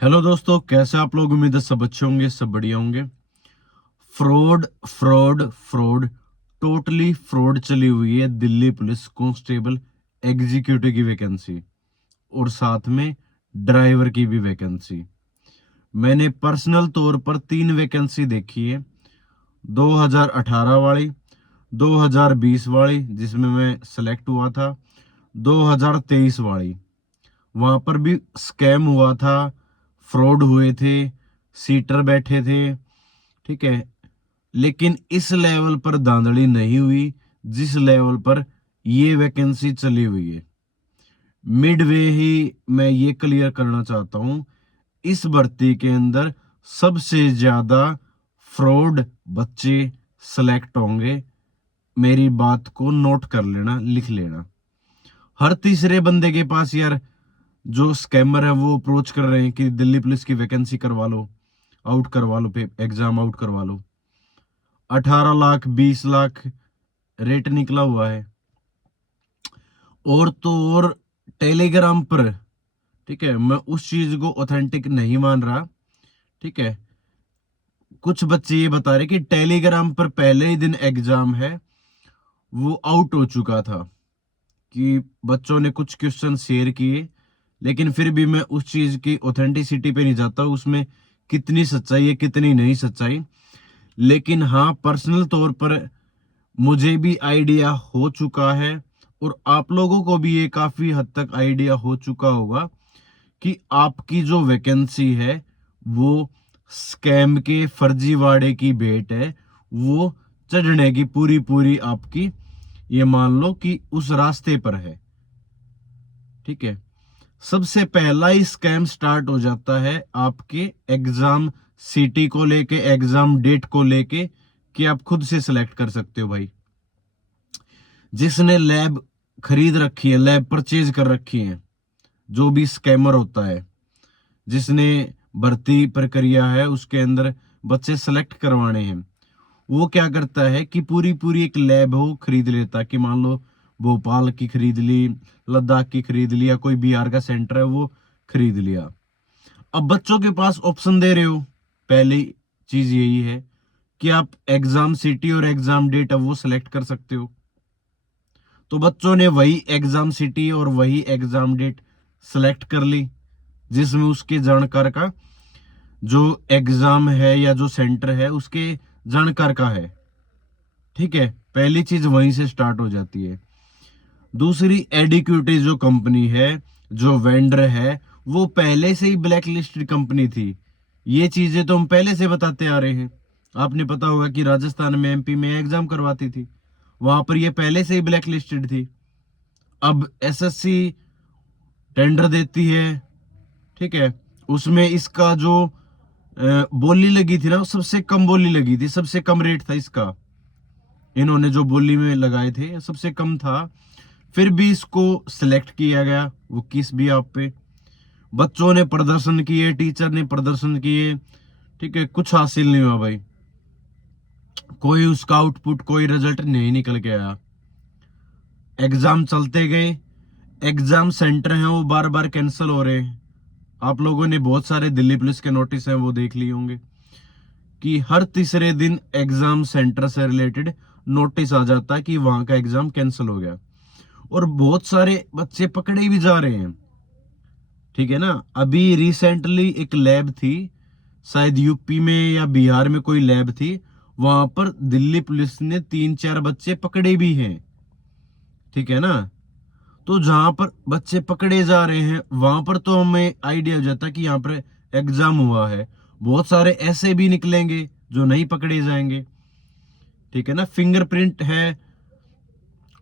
Hello दोस्तों, कैसे आप लोग? उम्मीद है सब अच्छे होंगे, सब बढ़िया होंगे। Fraud fraud fraud, totally fraud चली हुई है दिल्ली पुलिस कांस्टेबल एग्जीक्यूटिव की वैकेंसी और साथ में ड्राइवर की भी वैकेंसी। मैंने पर्सनल तौर पर 3 वैकेंसी देखी है। 2018 वाली, 2020 वाली जिसमें मैं सेलेक्ट हुआ था, 2023 वाली। वहां पर भी स्कैम हुआ था, फ्रॉड हुए थे, सीटर बैठे थे। ठीक है, लेकिन इस लेवल पर धांधली नहीं हुई जिस लेवल पर ये वैकेंसी चली हुई है। मिडवे ही मैं ये क्लियर करना चाहता हूं, इस भर्ती के अंदर सबसे ज्यादा फ्रॉड बच्चे सेलेक्ट होंगे। मेरी बात को नोट कर लेना, लिख लेना। हर तीसरे बंदे के पास यार जो स्कैमर है वो अप्रोच कर रहे हैं कि दिल्ली पुलिस की वैकेंसी करवा लो, आउट करवा लो, एग्जाम आउट करवा लो। 18 लाख 20 लाख रेट निकला हुआ है। और तो और टेलीग्राम पर, ठीक है, मैं उस चीज को ऑथेंटिक नहीं मान रहा। ठीक है, कुछ बच्चे ये बता रहे कि टेलीग्राम पर पहले ही दिन एग्जाम है वो आउट हो चुका था, कि बच्चों ने कुछ क्वेश्चन शेयर किए। लेकिन फिर भी मैं उस चीज की ऑथेंटिसिटी पे नहीं जाता, उसमें कितनी सच्चाई है कितनी नहीं सच्चाई। लेकिन हाँ, पर्सनल तौर पर मुझे भी आइडिया हो चुका है और आप लोगों को भी ये काफी हद तक आइडिया हो चुका होगा कि आपकी जो वैकेंसी है वो स्कैम के फर्जीवाड़े की भेंट है। वो चढ़ने की पूरी पूरी आपकी, ये मान लो कि उस रास्ते पर है। ठीक है, सबसे पहला ही स्कैम स्टार्ट हो जाता है आपके एग्जाम सिटी को लेके, एग्जाम डेट को लेके, कि आप खुद से सिलेक्ट कर सकते हो भाई। जिसने लैब खरीद रखी है, लैब परचेज कर रखी है, जो भी स्कैमर होता है, जिसने भर्ती प्रक्रिया है उसके अंदर बच्चे सेलेक्ट करवाने हैं, वो क्या करता है कि पूरी पूरी एक लैब हो खरीद लेता है। कि मान लो भोपाल की खरीद ली, लद्दाख की खरीद लिया, कोई बिहार का सेंटर है वो खरीद लिया। अब बच्चों के पास ऑप्शन दे रहे हो। पहली चीज यही है कि आप एग्जाम सिटी और एग्जाम डेट अब वो सिलेक्ट कर सकते हो। तो बच्चों ने वही एग्जाम सिटी और वही एग्जाम डेट सेलेक्ट कर ली जिसमें उसके जानकार का जो एग्जाम है या जो सेंटर है उसके जानकार का है। ठीक है, पहली चीज वहीं से स्टार्ट हो जाती है। दूसरी, एडिक्यूटी जो कंपनी है, जो वेंडर है, वो पहले से ही ब्लैक लिस्टेड कंपनी थी। ये चीजें तो हम पहले से बताते आ रहे हैं। आपने पता होगा कि राजस्थान में, एमपी में एग्जाम करवाती थी, वहां पर ये पहले से ही ब्लैक लिस्टेड थी। अब एसएससी टेंडर देती है, ठीक है, उसमें इसका जो बोली लगी थी ना, वो सबसे कम बोली लगी थी, सबसे कम रेट था इसका। इन्होंने जो बोली में लगाए थे सबसे कम था, फिर भी इसको सिलेक्ट किया गया। वो किस भी आप पे, बच्चों ने प्रदर्शन किए, टीचर ने प्रदर्शन किए, ठीक है, कुछ हासिल नहीं हुआ भाई। कोई उसका आउटपुट, कोई रिजल्ट नहीं निकल के आया। एग्जाम चलते गए, एग्जाम सेंटर हैं वो बार बार कैंसिल हो रहे हैं। आप लोगों ने बहुत सारे दिल्ली पुलिस के नोटिस हैं वो देख लिए होंगे कि हर तीसरे दिन एग्जाम सेंटर से रिलेटेड नोटिस आ जाता है कि वहां का एग्जाम कैंसिल हो गया। और बहुत सारे बच्चे पकड़े भी जा रहे हैं। ठीक है ना, अभी रिसेंटली एक लैब थी, शायद यूपी में या बिहार में कोई लैब थी, वहां पर दिल्ली पुलिस ने 3-4 बच्चे पकड़े भी हैं। ठीक है ना, तो जहां पर बच्चे पकड़े जा रहे हैं वहां पर तो हमें आइडिया हो जाता है कि यहाँ पर एग्जाम हुआ है। बहुत सारे ऐसे भी निकलेंगे जो नहीं पकड़े जाएंगे। ठीक है ना, फिंगरप्रिंट है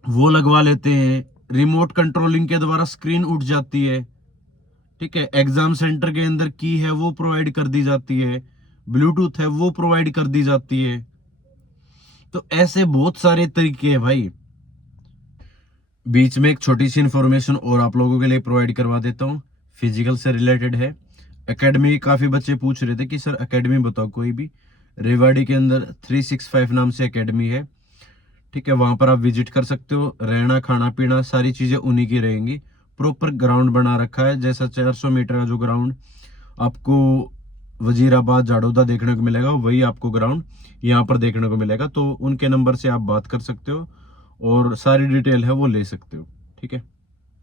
वो लगवा लेते हैं, रिमोट कंट्रोलिंग के द्वारा स्क्रीन उठ जाती है। ठीक है, एग्जाम सेंटर के अंदर की है वो प्रोवाइड कर दी जाती है, ब्लूटूथ है वो प्रोवाइड कर दी जाती है। तो ऐसे बहुत सारे तरीके हैं भाई। बीच में एक छोटी सी इंफॉर्मेशन और आप लोगों के लिए प्रोवाइड करवा देता हूँ, फिजिकल से रिलेटेड है। एकेडमी, काफी बच्चे पूछ रहे थे कि सर एकेडमी बताओ कोई भी। रेवाड़ी के अंदर 365 नाम से एकेडमी है। ठीक है, वहां पर आप विजिट कर सकते हो। रहना, खाना पीना सारी चीजें उन्हीं की रहेंगी। प्रॉपर ग्राउंड बना रखा है, जैसा 400 मीटर का जो ग्राउंड आपको वजीराबाद जाडोदा देखने को मिलेगा, वही आपको ग्राउंड यहाँ पर देखने को मिलेगा। तो उनके नंबर से आप बात कर सकते हो और सारी डिटेल है वो ले सकते हो। ठीक है,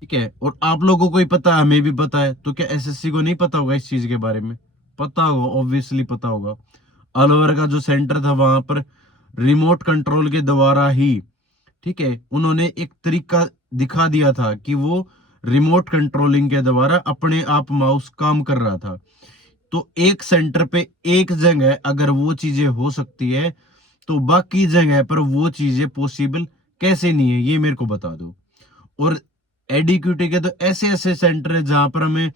ठीक है। और आप लोगों को ही पता है, हमें भी पता है, तो क्या एसएससी को नहीं पता होगा इस चीज के बारे में? पता होगा, ऑब्वियसली पता होगा। अलवर का जो सेंटर था वहां पर रिमोट कंट्रोल के द्वारा ही, ठीक है, उन्होंने एक तरीका दिखा दिया था कि वो रिमोट कंट्रोलिंग के द्वारा अपने आप माउस काम कर रहा था। तो एक सेंटर पे एक जगह अगर वो चीजें हो सकती है, तो बाकी जगह पर वो चीजें पॉसिबल कैसे नहीं है, ये मेरे को बता दो। और एडीक्यूटी के तो ऐसे ऐसे सेंटर है जहां पर हमें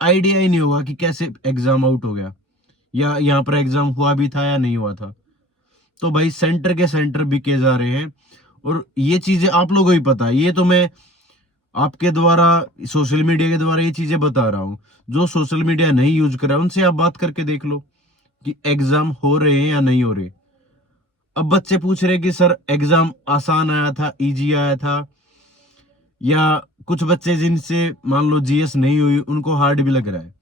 आइडिया ही नहीं होगा कि कैसे एग्जाम आउट हो गया, या यहाँ पर एग्जाम हुआ भी था या नहीं हुआ था। तो भाई सेंटर के सेंटर बिके जा रहे हैं, और ये चीजें आप लोगों को ही पता है। ये तो मैं आपके द्वारा, सोशल मीडिया के द्वारा ये चीजें बता रहा हूँ। जो सोशल मीडिया नहीं यूज कर रहा है उनसे आप बात करके देख लो कि एग्जाम हो रहे हैं या नहीं हो रहे। अब बच्चे पूछ रहे कि सर एग्जाम आसान आया था, इजी आया था, या कुछ बच्चे जिनसे मान लो जीएस नहीं हुई उनको हार्ड भी लग रहा है।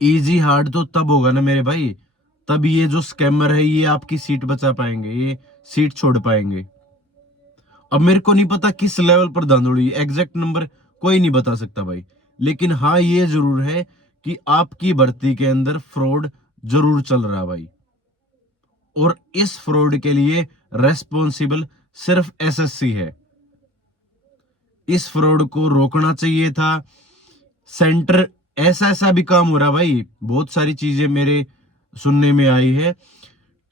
इजी हार्ड तो तब होगा ना मेरे भाई, तब ये जो स्कैमर है ये आपकी सीट बचा पाएंगे, ये सीट छोड़ पाएंगे। अब मेरे को नहीं पता किस लेवल पर धांधली, एग्जैक्ट नंबर कोई नहीं बता सकता भाई, लेकिन हाँ ये जरूर है कि आपकी भर्ती के अंदर फ्रॉड जरूर चल रहा है भाई। और इस फ्रॉड के लिए रेस्पॉन्सिबल सिर्फ एसएससी है। इस फ्रॉड को रोकना चाहिए था। सेंटर ऐसा ऐसा भी काम हो रहा भाई, बहुत सारी चीजें मेरे सुनने में आई है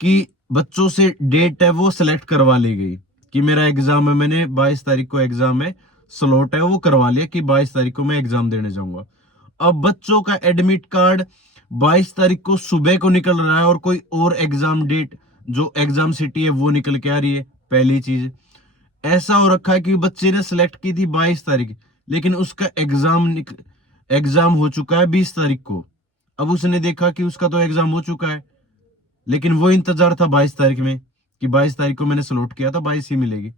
कि बच्चों से डेट है वो सिलेक्ट करवा ली गई कि मेरा एग्जाम है, मैंने 22 तारीख को एग्जाम है, स्लॉट है वो करवा लिया कि 22 तारीख को मैं एग्जाम देने जाऊंगा। अब बच्चों का एडमिट कार्ड 22 तारीख को सुबह को निकल रहा है और कोई और एग्जाम डेट जो एग्जाम सिटी है वो निकल के आ रही है। पहली चीज, ऐसा हो रखा है कि बच्चे ने सिलेक्ट की थी 22 तारीख, लेकिन उसका एग्जाम हो चुका है 20 तारीख को। अब उसने देखा कि उसका तो एग्जाम हो चुका है, लेकिन वो इंतजार था 22 तारीख में कि 22 तारीख को मैंने स्लॉट किया था, 22 ही मिलेगी।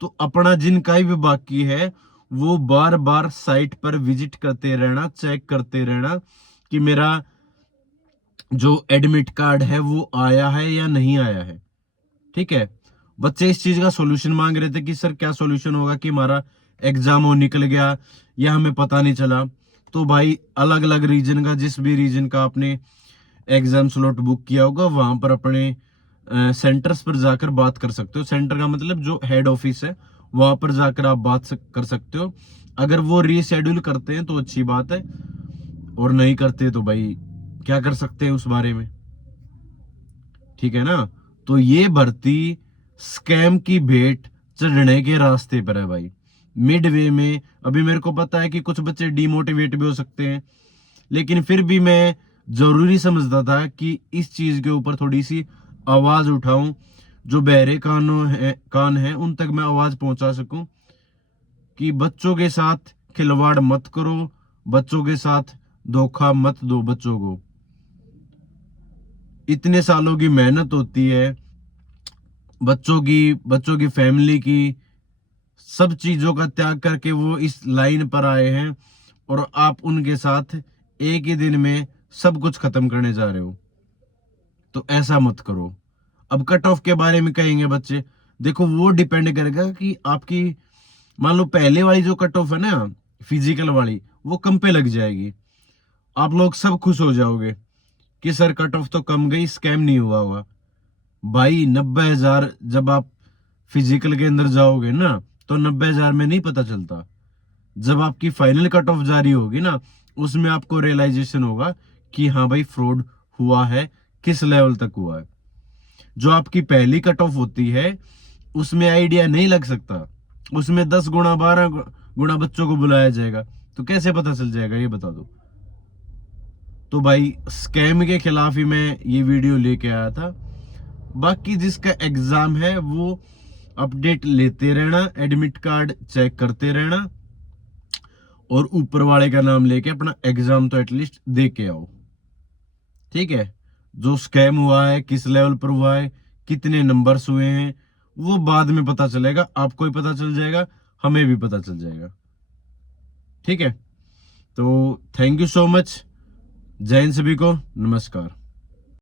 तो अपना जिनका भी बाकी है वो बार बार साइट पर विजिट करते रहना, चेक करते रहना कि मेरा जो एडमिट कार्ड है वो आया है या नहीं आया है। ठीक है, बच्चे इस चीज का सॉल्यूशन मांग रहे थे कि सर क्या सॉल्यूशन होगा कि हमारा एग्जाम हो निकल गया या हमें पता नहीं चला। तो भाई अलग अलग रीजन का, जिस भी रीजन का आपने एग्जाम स्लॉट बुक किया होगा वहां पर अपने सेंटर्स पर जाकर बात कर सकते हो। सेंटर का मतलब जो हेड ऑफिस है वहां पर जाकर आप बात कर सकते हो। अगर वो रीशेड्यूल करते हैं तो अच्छी बात है, और नहीं करते तो भाई क्या कर सकते हैं उस बारे में। ठीक है ना, तो ये भर्ती स्कैम की भेंट चढ़ने के रास्ते पर है भाई। मिड वे में अभी मेरे को पता है कि कुछ बच्चे डिमोटिवेट भी हो सकते हैं, लेकिन फिर भी मैं जरूरी समझता था कि इस चीज के ऊपर थोड़ी सी आवाज उठाऊं, जो बहरे कान है उन तक मैं आवाज पहुंचा सकूं कि बच्चों के साथ खिलवाड़ मत करो, बच्चों के साथ धोखा मत दो। बच्चों को इतने सालों की मेहनत होती है, बच्चों की फैमिली की, सब चीजों का त्याग करके वो इस लाइन पर आए हैं, और आप उनके साथ एक ही दिन में सब कुछ खत्म करने जा रहे हो। तो ऐसा मत करो। अब कट ऑफ के बारे में कहेंगे बच्चे, देखो वो डिपेंड करेगा कि आपकी, मान लो पहले वाली जो कट ऑफ है ना फिजिकल वाली, वो कम पे लग जाएगी, आप लोग सब खुश हो जाओगे कि सर कट ऑफ तो कम गई, स्कैम नहीं हुआ होगा। भाई 90,000 जब आप फिजिकल के अंदर जाओगे ना, तो 90,000 में नहीं पता चलता। जब आपकी फाइनल कट ऑफ जारी होगी ना, उसमें आपको रियलाइजेशन होगा कि हाँ भाई फ्रॉड हुआ है, किस लेवल तक हुआ है। जो आपकी पहली कट ऑफ होती है उसमें आइडिया नहीं लग सकता, उसमें 10 गुना 12 गुना बच्चों को बुलाया जाएगा, तो कैसे पता चल जाएगा ये बता दो। तो भाई स्कैम के खिलाफ ही मैं ये वीडियो लेके आया था। बाकी जिसका एग्जाम है वो अपडेट लेते रहना, एडमिट कार्ड चेक करते रहना, और ऊपर वाले का नाम लेके अपना एग्जाम तो एटलीस्ट दे के आओ। ठीक है, जो स्कैम हुआ है किस लेवल पर हुआ है, कितने नंबर्स हुए हैं, वो बाद में पता चलेगा, आपको ही पता चल जाएगा, हमें भी पता चल जाएगा। ठीक है, तो थैंक यू सो मच। जय हिंद सभी को, नमस्कार।